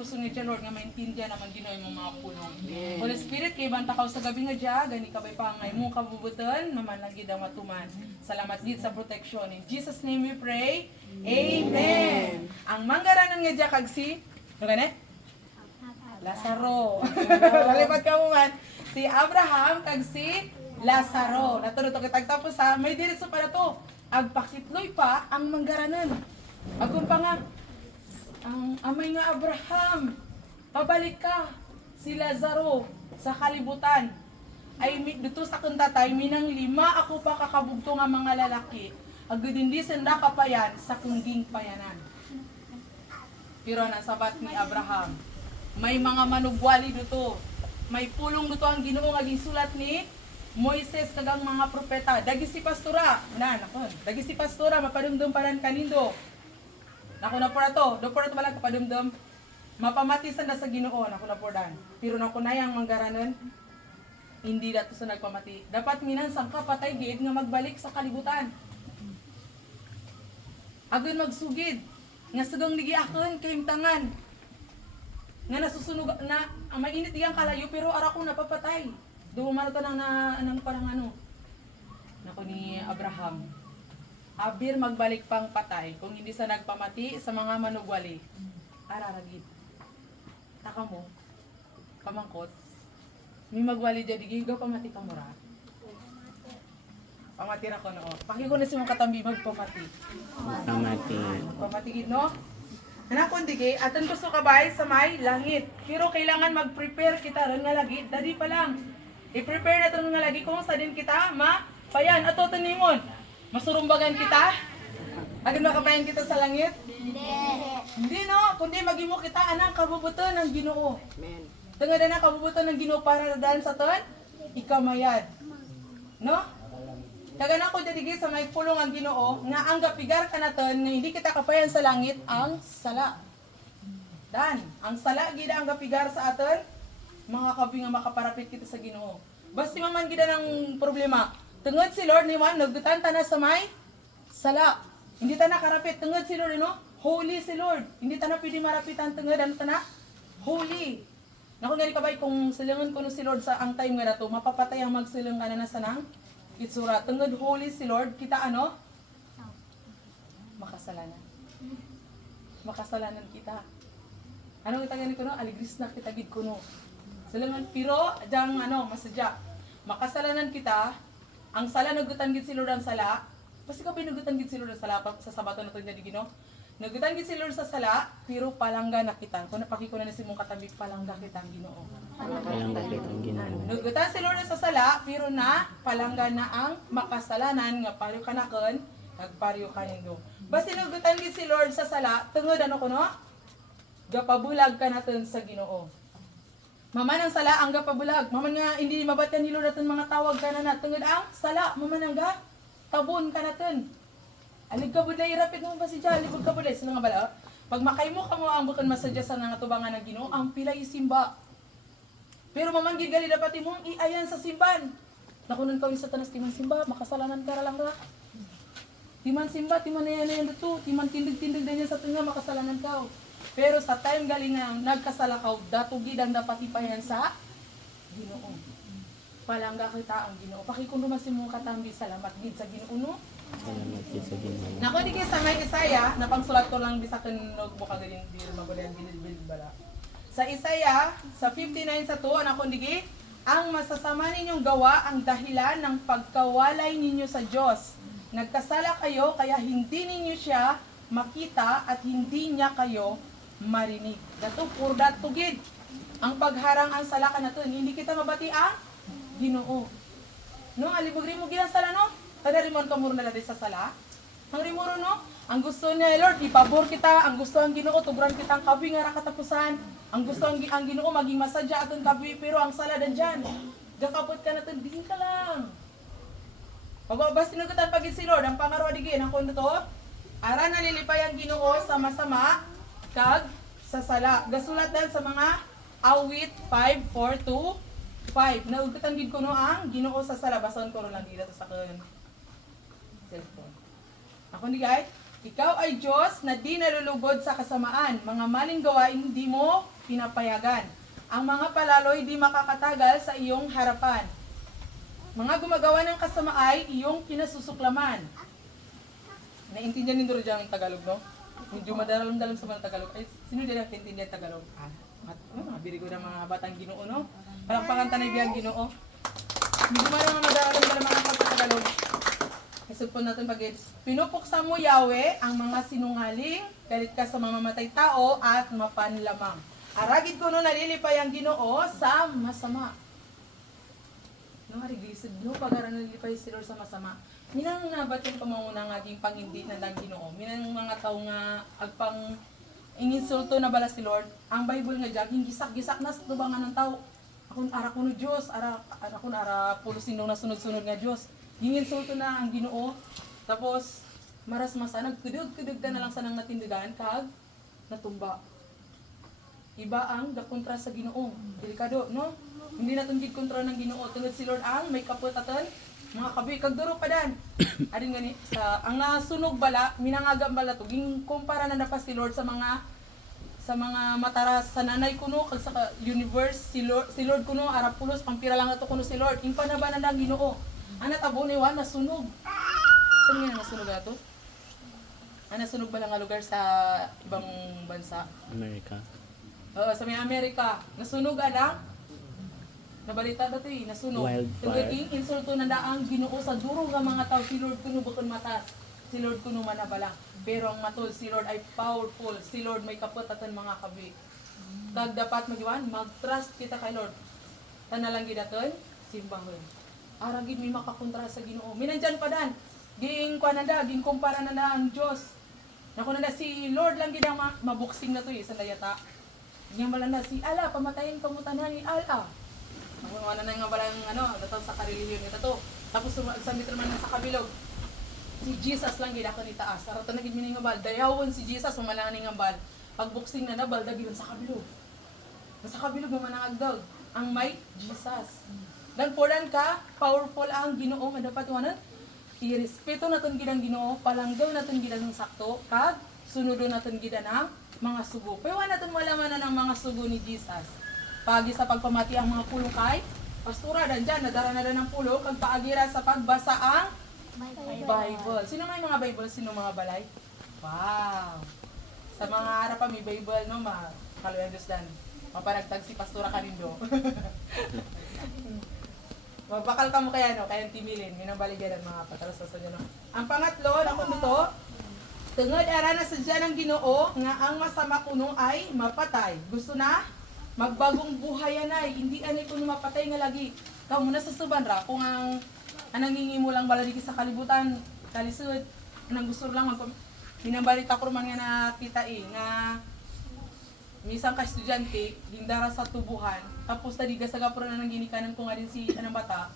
Gusto nga dyan, Lord, nga maintindihan naman ginoy mo mga pulong. Holy Spirit, kay banta ka sa gabi nga dyan, gani ka ba'y pangay mo kabubutan, naman lagi daw matuman. Salamat din sa protection. In Jesus' name we pray. Amen. Ang manggaranan nga dyan kagsi, ano gani? Lazaro. Lalipat ka mo man. Si Abraham kagsi Lazaro. Naturo to kitagtapos ha, may diretso para to. Agpakitloy pa ang manggaranan. Agum pa nga, ang amay nga Abraham, pabalik ka si Lazaro sa kalibutan. Ay dito sa kuntatay, minang 5 ako pa kakabugto nga mga lalaki. Agud hindi senda kapayan sa kungging payanan. Pero nasabat ni Abraham, may mga manugwali dito. May pulong dito ang Ginoo nga gisulat ni Moises kagang mga propeta. Dagi si pastora, dagi si pastora mapadumdum paran kanindo. Nako na po na to, do po na to malang kapadumdum. Mapamatisan na sa Ginoo, nako na po dan. Pero nako na yang manggaranon, hindi dato sa nagpamati. Dapat minansang kapatay gid nga magbalik sa kalibutan. Agon magsugid, nga sugang ligiakon kayong tangan. Nga nasusunog na, mainit diyang kalayo, pero ara ko napapatay. Doon man ito nang parang ano. Nako ni Abraham. Abir magbalik pang patay kung hindi sa nagpamati sa mga manugwali. Araragid. Taka mo, pamangkot, may magwali dyan, gigaw pamati ka mo ra. Pamati ra ko no. Paki ko na si mong katambi magpamati. Pamati. Pamati gid no. Hanakon dige, aton gusto ka bay sa may langit. Pero kailangan mag-prepare kita ron nga lagi, dali pa lang. I-prepare na nga lagi kung sa din kita, payan ato taningon. Masurumbagan kita? Agad makabayan kita sa langit? Hindi no, kundi magimo kita anang kabubuton ng Ginoo. Amen. Tungod na kabubuton ng Ginoo para daan sa ton, ikamayad. No? Kagana ko diri sa may pulong ang Ginoo nga ang gapigar kanaton nga hindi kita kapayan sa langit ang sala. Dan, ang sala gid ang gapigar sa aton mga kabi nga makaparapit kita sa Ginoo. Basti man gid ang problema. Tungod si Lord ni man nagdutan ta na sa may sala. Hindi ta na karapit tungod si Lord no? Holy si Lord. Hindi ta na pwede marapitan tungod ano ta na? Holy. Nako ngani kabay kung silingon ko no si Lord sa ang time nga nato, mapapatay ang magsiling kana na sanang itsura. Tungod holy si Lord, kita ano? Makasalanan. Makasalanan kita. Anong itagani ko no? Aligris na kita gid ko no. Silingon pero jang ano masadya. Makasalanan kita. Ang sala nagutan gid si Lord ang sala. Basta ka binugutan gid si Lord ang sala sa sabato na to nga di Ginoo. Nagutan gid si Lord sa sala, pero palangga nakitan. Kung napakiko na si mong katambi palangga kitang Ginoo. Walang kapit ang Ginoo. Nagutan si Lord sa sala, pero na palangga na ang makasalanan nga pariyo kanakon, nagpariyo kanindo. Basta nagutan gid si Lord sa sala, tungod ano kuno? Gapabulag ka naton sa Ginoo. Maman ang sala ang gapabulag. Maman nga hindi mabatan ni Lord natin mga tawag ka na tungod ang sala. Maman ang ga tabon ka natin. Alig ka budlay rapid mo ba si Jali? Alig ka budlay. Sino nga bala? Pag makay mo ka mo ang bukan masadya sa nangatubangan ng Ginoo, ang pila isimba. Pero maman gigali dapat imong iayan sa simban. Nakunan ka sa tanas timan simba, makasalanan ka lang ra. Timan simba, timan na yan dito. Timan tindig-tindig din yan sa tunga, makasalanan ka. Pero sa time galing nga nagkasalakaw, datugid ang dapat ipayan sa Ginoo. Palangga kita ang Ginoo. Pakikuno si mong katambi, salamat gid sa Ginoo no. Salamat din sa Ginoo. Nako di kay sa may Isaya, napangsulat ko lang bisakan nog mo kagaling dir magulan bilbil bala. Sa Isaya, sa 59 sa 2, nako digi, ang masasama ninyong gawa ang dahilan ng pagkawalay ninyo sa Diyos. Nagkasala kayo kaya hindi ninyo siya makita at hindi niya kayo marinig. Dato pur datugid. Ang pagharang ang sala kanaton, hindi kita mabati ang Ginoo. No, alibugri mo gid ang sala no? Kada rimon ka muro na dadi sa sala. Ang rimoro no, ang gusto niya Lord, ipabor kita, ang gusto ang Ginoo tugran kitang kabi nga ra katapusan. Ang gusto ang Ginoo maging masadya aton kabi pero ang sala danjan. Gakapot ka naton din ka lang. Pagbabas tinugutan pagid si Lord, ang pangarwa digin ang kuno to. Ara nalilipay ang Ginoo sa masama kag sa sala. Gasulat dan sa mga awit 5:4-5. Naugutan gid ko no ang Ginoo sa sala. Bason ko lang dito sa kan cellphone. Ako ni guys, Ikaw ay Diyos na di nalulugod sa kasamaan. Mga maling gawain hindi mo pinapayagan. Ang mga palaloy di makakatagal sa iyong harapan. Mga gumagawa ng kasama ay iyong pinasusuklaman. Naintindihan din doon dyan ang Tagalog, no? Medyo madalam-dalam sa mga Tagalog. Ay, sino din ang intindihan Tagalog? Mga birigo ng mga batang Ginoo, no? Parang pangantanay biyang Ginoo. Medyo madalam-dalam ang pagkatagalog. Isupon natin pag pinupuksa mo, Yahweh, ang mga sinungaling, galit ka sa mamamatay tao at mapanlamang. Aragid ko no nalilipay ang Ginoo sa masama. No, arigisod no, pag-aran nalilipay si Lord sa masama. Minang nabat yung pamanguna nga ging pangindit na ng Ginoo. Minang mga tao nga agpang ininsulto na bala si Lord. Ang Bible nga dyan, gisak-gisak na sa tubangan ng tao. Akon ara kuno Dios, ara pulusin na sunod-sunod nga Dios. Gininsulto na ang Ginoo. Tapos maras masa nagkudug-kudug na lang sa nang natindigan kag natumba. Iba ang gakontra sa Ginoo. Delikado, no? Hindi natin gid kontra ng Ginoo. Tungod si Lord ang may kaputatan, mga kabi kag duro pa dan. Adin gani sa ang nasunog bala, minangagam bala to. Ging kumpara na pa si Lord sa mga mataras sa nanay kuno kag sa universe si Lord kuno arapulos pampira lang ato kuno si Lord. Ingpa na ba na Ginoo? Ana tabo ni wa nasunog. Saan nga nasunog ato? Ana sunog ba lang nga lugar sa ibang bansa? America. Oo, sa may Amerika. Nasunog ana. Nabalita dito nasunog. Wildfire. Tungod insulto na daang Ginoo sa duro nga mga tao si Lord kuno bukod matas. Si Lord kuno manabala. Pero ang matod si Lord ay powerful. Si Lord may kaputatan mga kabi. Kag dapat magiwan mag-trust kita kay Lord. Tanalang gidaton simbahon. Aragid may makakontra sa Ginoo. Minandyan pa dan. Ging kuananda, ging kumpara na ang Dios. Nako na si Lord lang gid ang mabuksing na to sa dayata. Nya malanda si ala pamatayin pamutanan ni ala. Ang wala na nga balang dataw sa karelihiyon nito to. Tapos sa mitro man sa kabilog. Si Jesus lang gid ako ni taas. Arato na gid mi nga bal. Dayawon si Jesus mamalangani nga bal. Pagbuksing na nabal dagid sa kabilog. Sa kabilog mo manangagdag ang may Jesus. Dan poran ka, powerful ang Ginoo nga dapat wanan. Irespeto naton gid ang Ginoo, palanggaw naton gid ang sakto, kag sunodon naton gid ang mga sugo. Pero naton malaman na ng mga sugo ni Jesus. Pagi sa pagpamati ang mga pulo kay pastura dan dyan, nadara na ng pulo kag paagira sa pagbasa ang Bible. Sino may mga Bible? Sino mga balay? Wow. Sa mga ara pa may Bible no, kaluyandos dan. Mapanagtag si pastura kanindo. Mabakal ka mo kaya kayang timilin, minabaligan mga patalos sa no. Ang pangatlo, ako nito, tungod ara na sadya ng Ginoo nga ang masama kuno ay mapatay. Gusto na magbagong buhay ay hindi ani kuno mapatay nga lagi. Kaw muna sa suban ra kung ang anangingi mo lang baladigi sa kalibutan, kalisod, anang gusto lang minabalita ko man nga nakita nga misang ka estudyante, gindara sa tubuhan, tapos tadi gasagap na nang ginikanan ko nga din si anang bata,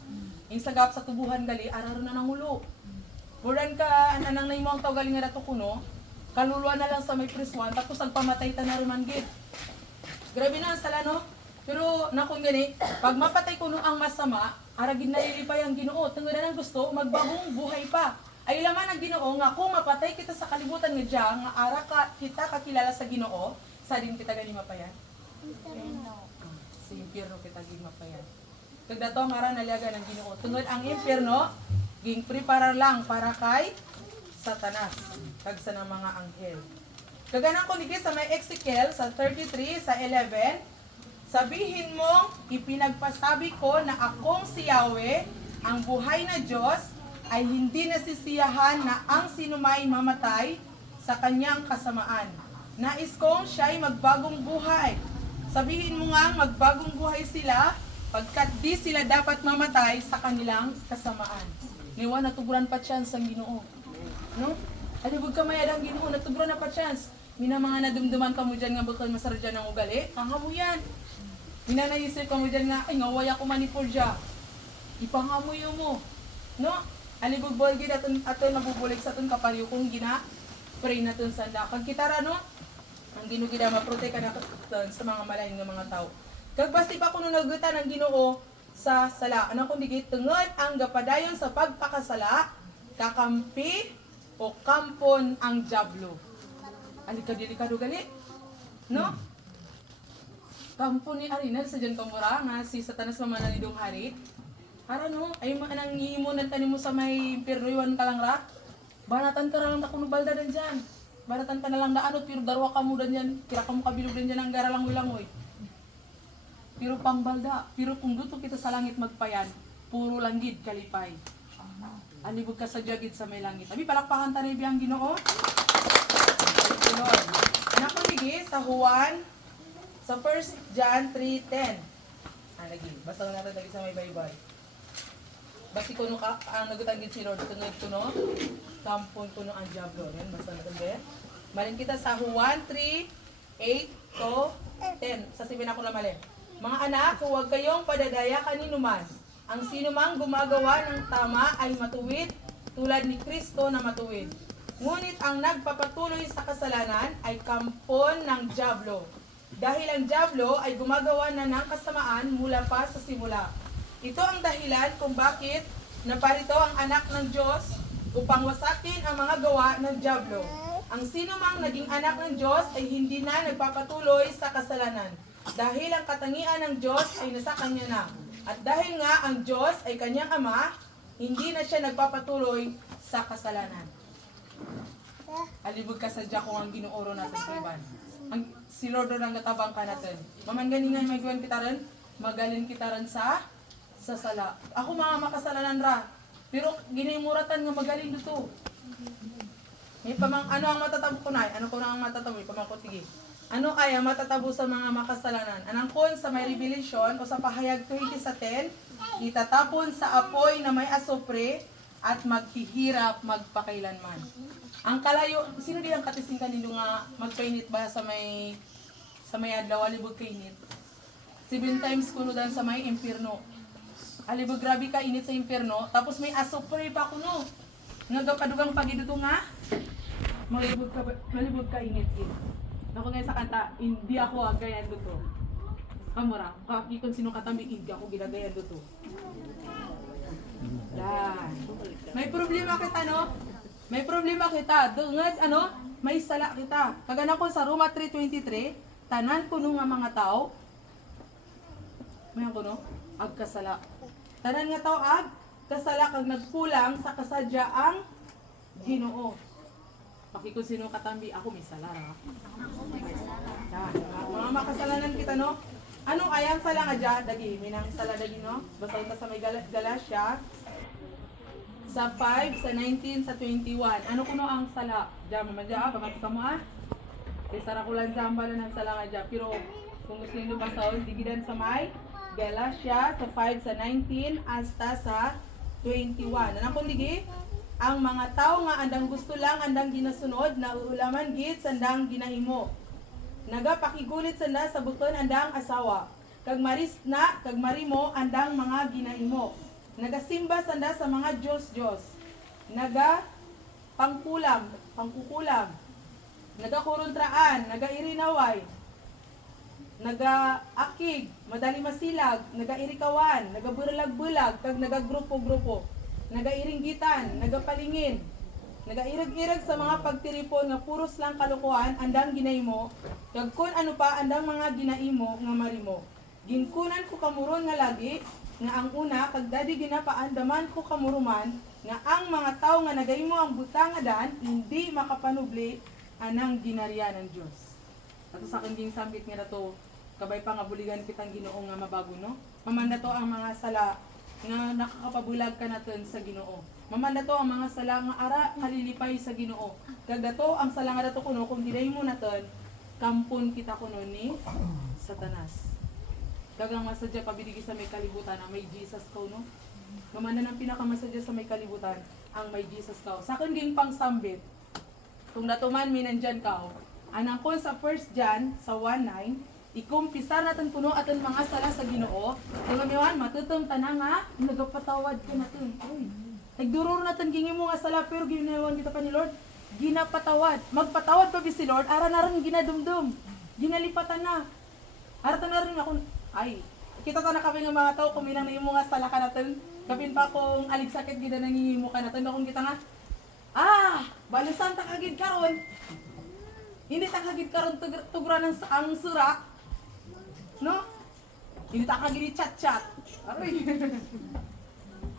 yung sagap sa tubuhan gali, araro na nang ulo. Buran ka, anang na yung mga tao galing nga dato kuno, kaluluwa na lang sa may priswan, tapos nagpamatay ta na rin man gid. Grabe na ang sala no? Pero nakon gani, pag mapatay kuno ang masama, aragid nalilipay ang Ginoo, tungod na nang gusto, magbagong buhay pa. Ay laman ang Ginoo nga kung mapatay kita sa kalibutan nga diya, nga ara ka kita kakilala sa Ginoo, sa din kita gani mapayan? Sa impyerno kita gani mapayan. Kag dato ang ara naliaga ng Ginoo. Tungod ang impyerno, ging prepare lang para kay Satanas, kag sa mga anghel. Kaganan ko niki sa may Ezekiel sa 33 sa 11, sabihin mo, ipinagpasabi ko na akong si Yahweh, ang buhay na Diyos, ay hindi nasisiyahan na ang sinumay mamatay sa kanyang kasamaan. Nais kong siya'y magbagong buhay. Sabihin mo nga magbagong buhay sila pagkat di sila dapat mamatay sa kanilang kasamaan. Niwa natuburan pa chance ang Ginoo. No? Alibog ka mayadang Ginoo, natuburan na pa chance. Mina mga nadumduman ka mo dyan nga bakal masarja ng ugali, pangamoy yan. Mina naisip ka mo dyan nga, ay ngawaya ko manipur dya. Ipangamoy mo. No? Alibog bolgi ato nabubulig sa itong kapariyo kung pray natin sa kag kitara no? Ang Ginoo gid maproteka na sa mga malain nga mga tao. Kag basti pa kuno nagutan ang Ginoo sa sala. Ano kun digit tungod ang gapadayon sa pagpakasala, kakampi o kampon ang diablo. Alika delikado gali. No? Kampon ni Arina sa dyan kamura nga si Satanas mamananidong hari. Para no, ay manang iimunan tanim mo sa may pirruiwan ka lang ra. Banatan ka na lang na kuno balda dan dyan. Banatan ka na lang na ano, pero darwa ka mo dan dyan. Kira ka mo kabilog dan dyan ang gara langoy-langoy. Pero pang balda, pero kung duto kita sa langit magpayan, puro langgid kalipay. Alibog ka sa jagid sa may langit. Abi palakpakan tayo biyang Ginoo. Lord. Nakaligi sa Juan, sa 1 John 3:10. Lagi, basta nga natin lagi sa may baybay. Basi kuno ka, ang nagutanggit si Lord, tunod kuno, kampon kuno ang diablo. Yan, basta natin ba? Malin kita sa Juan 3:8 to 10. Sasibin ako na mali. Mga anak, huwag kayong padadaya kaninuman. Ang sinumang gumagawa ng tama ay matuwid, tulad ni Kristo na matuwid. Ngunit ang nagpapatuloy sa kasalanan ay kampon ng diablo. Dahil ang diablo ay gumagawa na ng kasamaan mula pa sa simula. Ito ang dahilan kung bakit naparito ang anak ng Diyos upang wasakin ang mga gawa ng diablo. Ang sinumang naging anak ng Diyos ay hindi na nagpapatuloy sa kasalanan. Dahil ang katangian ng Diyos ay nasa kanya na. At dahil nga ang Diyos ay kanyang ama, hindi na siya nagpapatuloy sa kasalanan. Alibog ka sa Diyan kung ang ginuoro natin sa iban. Si Lord ang natabang ka natin. Maman ganingan may gawin kita rin, magalin kita rin sa sala. Ako mga makasalanan ra, pero ginimuratan nga magaling dito. May pamang, ano ang matatabo ko na? Ano ko na ang matatabo? Pamangkot, sige. Ano ay ang matatabo sa mga makasalanan? Anang kun sa may revelation o sa pahayag 20:10, itatapon sa apoy na may asopre at maghihirap magpakailanman. Ang kalayo, sino di ang katising kanino nga magpainit ba sa may adlaw, alibog kainit? 7 times kuno dan sa may impierno. Alibog grabe ka init sa impierno, tapos may asopre pa kuno. Nagapadugang pagiduto nga, malibog ka init. Ako ngayon sa kanta, hindi ako agayan dito. Kamura, kaki kung sino katambi, hindi ako ginagayan dito. Dan. May problema kita, no? May problema kita. Dungad, ano? May sala kita. Kagana ko sa Roma 3:23, tanan ko nga mga tao, may ko, no? Agkasala. Tanan nga tao, agkasala kag nagkulang sa kasadyaang Ginoo. Paki kung sino katambi, ako may sala. Mga makasalanan kita, no? Ano ayang sala nga dyan? Dagi, minang sala dagi, no? Basta ka sa may Galatia, sa 5, sa 19, sa 21. Ano kuno ang sala? Diyan, mamadya, pagkatusa mo, Kaya sara ko lang dyan ba ng sala nga dyan. Pero, kung gusto nyo basahon, digidan sa may Galatia, sa 5, sa 19, hasta sa 21. Anong kung digi? Ang mga tao nga andang gusto lang andang ginasunod na uulaman gid sandang ginahimo. Nagapakigulit sanda sa buton andang asawa. Kag maris na kag marimo andang mga ginahimo. Nagasimba sanda sa mga Diyos. Naga pangkukulam. Nagakuruntraan, nagairinaway. Nagaakig, madali masilag, nagairikawan, nagabulag-bulag kag nagagrupo-grupo. Nagairinggitan, nagapalingin, nagairag-irag sa mga pagtiripon nga puros lang kalukuhan andang ginahimo, kag kun ano pa andang mga ginaimo nga marimo. Ginkunan ko kamuron nga lagi, nga ang una kag dadi ginapaandaman ko kamuruman, nga ang mga tao nga nagahimo ang butang nga daan, hindi makapanubli anang ginariya ng Dios. Ato sa akin sambit nga nato, kabay pa nga buligan kitang Ginoo nga mabago, no? Mamanda to ang mga sala nga nakakapabulag ka natin sa Ginoo. Mamanda to ang mga sala nga ara kalilipay sa Ginoo. Kag dato ang sala nga dato kuno kung dinay mo naton, kampon kita kuno ni Satanas. Kag ang masadya pabidigi sa may kalibutan ang may Jesus ko, no? Mamanda ng pinakamasadya sa may kalibutan ang may Jesus ka. Sa akin ging pangsambit. Kung dato man minandyan ka, anang ko sa 1 John sa 1:9, ikumpisar natin puno aton mga sala sa Ginoo. Kung amiwan, matutong tanang nga, nagapatawad ka natin. Uy, nagdururo natin gingi mo nga sala, pero ginawan kita pa ni Lord. Ginapatawad. Magpatawad pa ba si Lord? Ara na rin ginadumdum. Ginalipatan na. Ara na rin ako, ay, kita ta na kami ng mga tao, kuminang na yung mga sala ka natin. Kapin pa kung aligsakit gina nangingimo ka natin. Kung kita nga, Balusan ta kagid karon. Hindi ta kagid karon tuguran ang sura. No? Hindi ta kagid chat-chat. Aroy.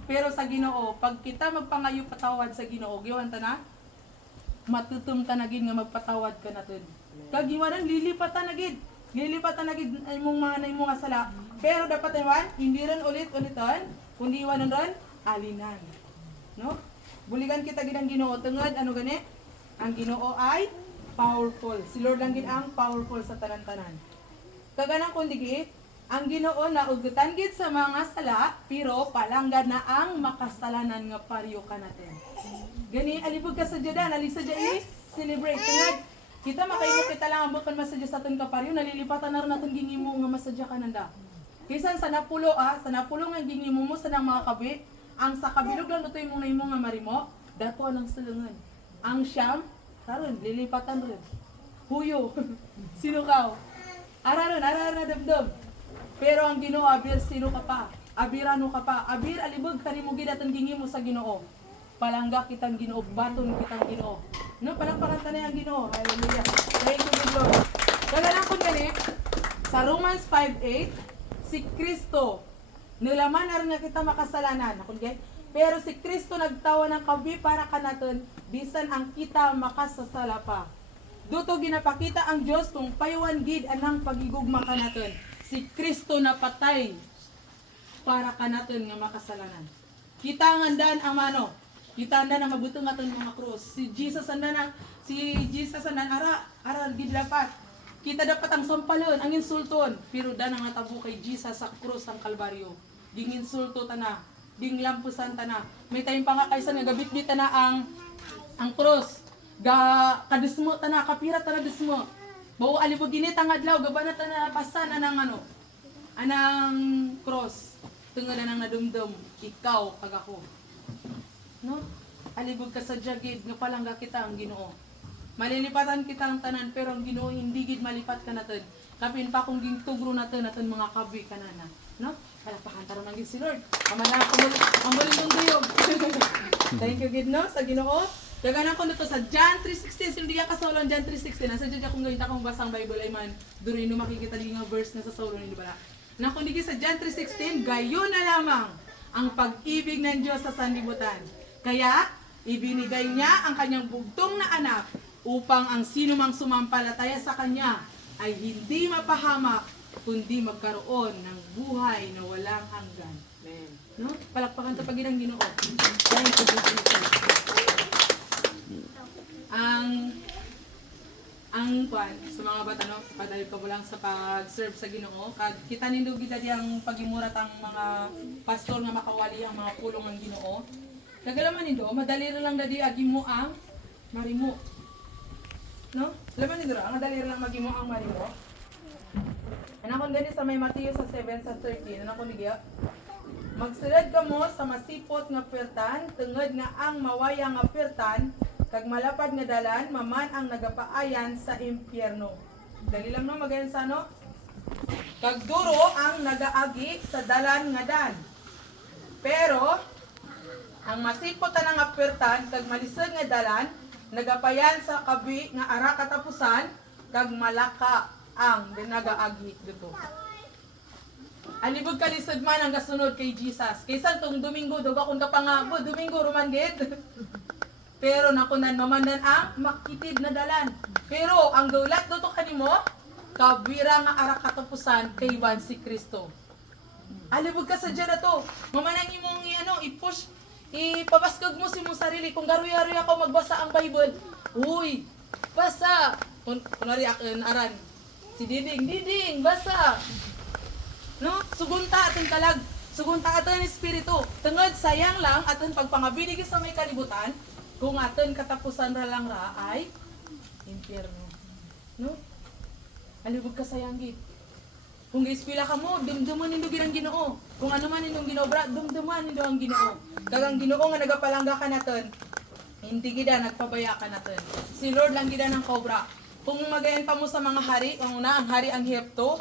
Pero sa Ginoo, pag kita magpangayo patawad sa Ginoo, giwan ta na matutum ta na gid nga magpatawad ka natin. Kag giwanan lilipatan na gid. Lilipatan na gid imong mga naimong nga sala. Pero dapat iwan, hindi ron ulit-ulitan, kundi iwanan ron alinan. No? Buligan kita gid ang Ginoo tungod ano gani? Ang Ginoo ay powerful. Si Lord lang gid ang powerful sa tanan-tanan. Kaganang kundi gid ang Ginoo na ugutan gid sa mga sala, pero palanggad na ang makasalanan nga pariyo ka natin. Gani alibog ka sa Diyan, alisa Diyan celebrate tungod kita makaimo kita lang ang bukan masadya sa aton ka pariyo, nalilipatan na ron naton gingimo nga masadya ka nanda. Kaysa sa napulo nga gingimo mo sa nang mga kabi, ang sa kabilog lang lutoy mong naimo nga marimo, dato ang sulungan. Ang siyam, karon lilipatan ron. Huyo, sinukaw. Araron na damdam. Pero ang Ginoo abir sino ka pa? Abirano ka pa? Abir alibog kanimo gid aton gingimo sa Ginoo. Palangga kitang Ginoo, baton kitang Ginoo. No, palangpakan ta na ang Ginoo. Hallelujah. Thank you, Lord. Kagalang kun gani sa Romans 5:8, si Kristo nilaman na rin nga kita makasalanan. Okay? Pero si Kristo nagtawa ng kabi para kanaton bisan ang kita makasasala pa. Duto ginapakita ang Dios kung paywan gid anang pagigugma kanaton. Si Kristo napatay para kanaton nga makasalanan. Kita andan ang mano. Kita andan ang mabutong aton mga krus. Si Jesus andan ara gid dapat. Kita dapat ang sampalon, ang insulton, pero dan ang natabo kay Jesus sa krus ang Kalbaryo. Ding insulto ta na, ding lampusan ta na. May tayong pa nga kaysa nga gabit-bit ta na ang krus. Kadismo ta na, kapira ta na dismo. Bawo alibog ginit ang adlaw, gabana ta na pasan anang cross. Tungod nang nadumdum, ikaw kag ako. No? Alibog ka sa jagid nga palangga kita ang Ginoo. Malilipatan kita ang tanan pero ang Ginoo hindi gid malipat ka naton. Kapin pa kung gintugro naton mga kabi kanana, no? Palakpakan taron ang si Lord. Amana ang bulong duyog. Thank you gid no sa Ginoo. Daganan ko nito sa John 3:16, hindi ka kasulon John 3:16. Nasa Diyan akong gawin akong basang Bible ay man. Duri no makikita din nga verse na sa sulon ni bala. Na kung digi sa John 3:16, gayon na lamang ang pag-ibig ng Diyos sa sanlibutan. Kaya ibinigay niya ang kanyang bugtong na anak upang ang sinumang sumampalataya sa kanya ay hindi mapahamak kundi magkaroon ng buhay na walang hanggan. Amen. No? Palakpakan ta pagid ang Ginoo. Thank you Jesus. Ang kwan sa mga bata no, padali ka lang sa pag-serve sa Ginoo. Kag kita nindo gid ang pagimurat ang mga pastor nga makawali ang mga pulong ng Ginoo. Kagalaman nindo, madali ra lang dadi agimo ang marimo. No? Laman nindo ang madali ra lang magimo ang marimo. Anakon gani sa may Mateo sa 7:13, anakon diya. Magsulad kamo sa masipot nga pertan, tungod nga ang mawayang nga pertan kag malapad nga dalan maman ang nagapaayan sa impyerno. Dali lang no magayon sa no. Kag duro ang nagaagi sa dalan nga dan. Pero ang masipot nga pertan kag malisod nga dalan nagapayan sa kabi nga ara katapusan kag malaka ang nagaagi dito. Alibog kalisod man ang gasunod kay Jesus. Kaysa tong Domingo dog akong kapangabo, Domingo ruman gid. Pero nakunan mamandan ang makitid na dalan. Pero ang gaulat dito kanimo, kabira nga ara katapusan kay Juan si Kristo. Alibog ka sa diyan na to. Mamanang imong i-push, ipabaskag mo si mong sarili. Kung garuy-garuy ako magbasa ang Bible, uy, basa. Kunwari aran, si Diding, basa. No? Sugunta aton kalag, sugunta aton espiritu. Tungod sayang lang aton pagpangabinig sa may kalibutan. Kung aton katapusan ra lang ra ay impyerno. No? Alibog ka sayang gid. Kung gispila ka mo, dumduman nindo gid ang Ginoo. Kung ano man nindong ginobra, dumduman nindo ang Ginoo. Kag ang Ginoo nga nagapalangga ka naton, hindi gid nagpabaya ka naton. Si Lord lang gid ang cobra. Kung magayon pa mo sa mga hari, ang hari ang Hepto,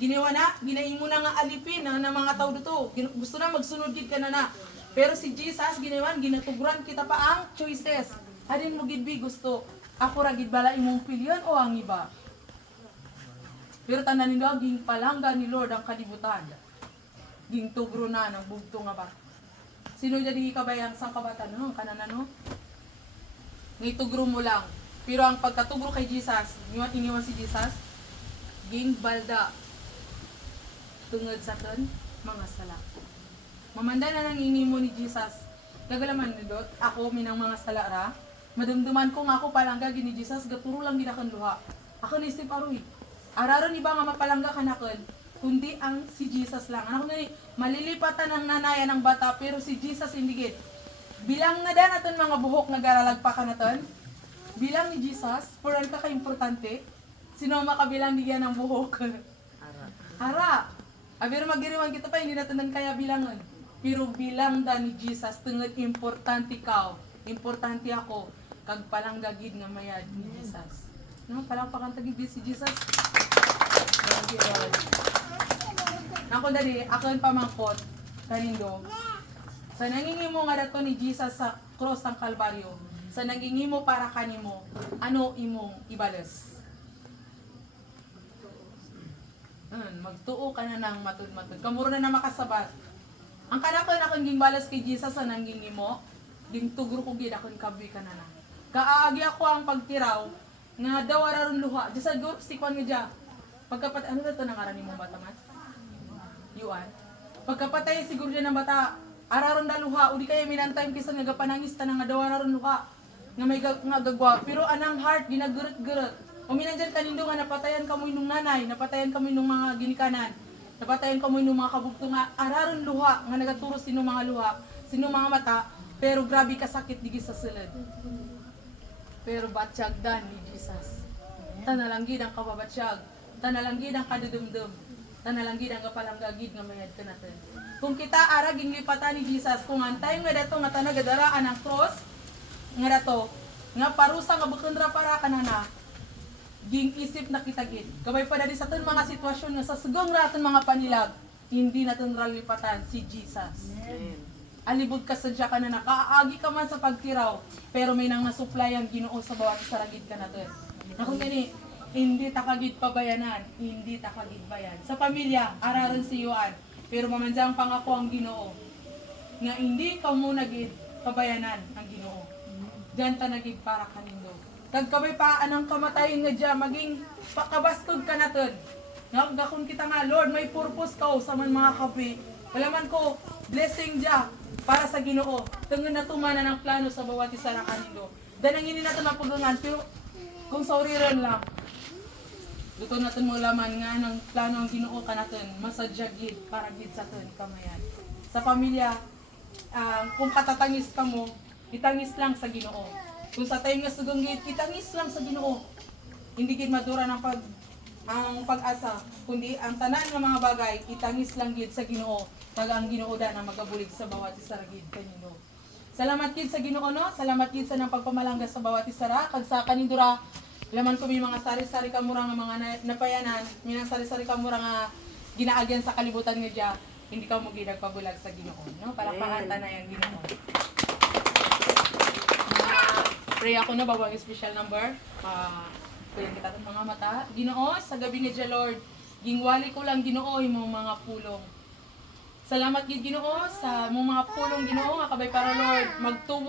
ginaimo na nga alipin na mga tao dito. Gusto na magsunod gid ka na. Pero si Jesus ginatuguran kita pa ang choices. Adin mo gid bi gusto ako ra gid bala imong pilihan o ang iba. Pero tanan ninyo ging palangga ni Lord ang kalibutan. Ging tugro na ng bugto nga ba. Sino jadi kabayang sang kabatan no kanana no? Ngay tugro mo lang. Pero ang pagkatugro kay Jesus, iniwan si Jesus, ging balda tungod sa ton mga sala. Mamanda na nang inimo ni Jesus. Gagalaman ni Dot, ako minang mga sala ra. Madumduman ko nga ako palangga gini Jesus, gaturo lang ginakan duha. Ako ni isip aroy. Araron iba nga mapalangga kanakon, kundi ang si Jesus lang. Ano ni malilipatan ang nanaya ng bata pero si Jesus hindi gid. Bilang na dan aton mga buhok nga garalagpakan naton. Bilang ni Jesus, puran ka ka-importante. Sino ang makabilang diyan ng buhok? Ara. Pero magiriwan kita pa, hindi natin kaya bilangan. Pero bilang da ni Jesus, tungod importante ka. Importante ako. Kag palang gagid nga mayad ni Jesus. No, palang pakantagid si Jesus. Thank you, Lord. Nako dali, ako ang pamangkot. Kanindo. Sa nangingimo nga dato ni Jesus sa cross ng Kalbaryo, sa nangingimo para kanimo, ano imong ibalas? Magtuo ka na ng matud-matud. Kamuro na makasabat. Ang kanakon akong gingbalas kay Jesus sa nangingimo, ding tugro ko gid akong kabi ka na na. Kaagi ako ang pagtiraw, nga daw araron luha. Di sa group, sikwan nga dya. Pagkapat, ano na ito nang aran mo bata man? Yuan. Pagkapatay siguro dyan ng bata, araron da luha, uli kayo minantime kisa nga gapanangis ta nga daw araron luha. Nga may nga gagwa. Pero anang heart, ginagurot-gurot. Uminan dyan kanindo nga napatayan kamoy nung nanay, napatayan kamoy nung mga ginikanan, napatayan kamoy nung mga kabugto nga araron luha, nga nagaturo sino mga luha, sino mga mata, pero grabe kasakit digi sa silid. Pero batsyag dan ni Jesus. Tanalanggid ang kababatsyag, tanalanggid ang kadudumdum, tanalanggid ang kapalanggagid nga mayad ka natin. Kung kita araging lipatan ni Jesus, kung antay nga dato nga tanagadaraan ang cross, nga dato, nga parusa nga bukundra para kanana, ging isip na kitagid. Kabay pa dali sa ton mga sitwasyon nga sa sugong raton mga panilag, hindi naton ralipatan si Jesus. Amen. Alibod ka sa diya ka na nakaagi ka man sa pagtiraw, pero may nang nasupply ang Ginoo sa bawat saragid ka naton. Nakong gani, hindi takagid pabayanan, hindi takagid bayan. Sa pamilya, araron si Juan, pero mamanjang pangako ang Ginoo nga hindi ka mo nagid pabayanan ang Ginoo. Diyan ta nagid para kanindo. Kagkabay pa anang kamatayin nga dya, maging pakabastod ka natin. Nga gakon kita nga, Lord, may purpose ka sa man mga kapi. Walaman ko, blessing dya para sa Ginoo. Tungon na tumana ng plano sa bawat isa na kanindo. Dananginin natin mapugangan, pero kung sauriran lang, luto natin mo laman nga ng plano ang Ginoo ka natin, masadyagid para gid sa atin kamayan. Sa pamilya, kung katatangis ka mo, itangis lang sa Ginoo. Kung sa time nga sugunggit, itangis lang sa Ginoo. Hindi gid madura ng ang pag-asa, kundi ang tanan ng mga bagay, itangis lang gid sa Ginoo. Kag ang Ginoo da na magabulig sa bawat isa gid kanino. Salamat gid sa Ginoo no, salamat gid sa nang pagpamalangga sa bawat isa ra kag sa kanindura. Laman ko may mga sari-sari kamura nga mga napayanan, minang sari-sari kamura nga ginaagyan sa kalibutan nga diya. Hindi ka mo gid nagpabulag sa Ginoo, no? Palakpakan ta na yang Ginoo. Pray ako na bawang special number. Pwede kita itong mga mata. Ginoo, sa gabi ni Diya Lord, gingwali ko lang Ginoo imong mga pulong. Salamat gid Ginoo sa mong mga pulong Ginoo nga kabay para Lord magtubo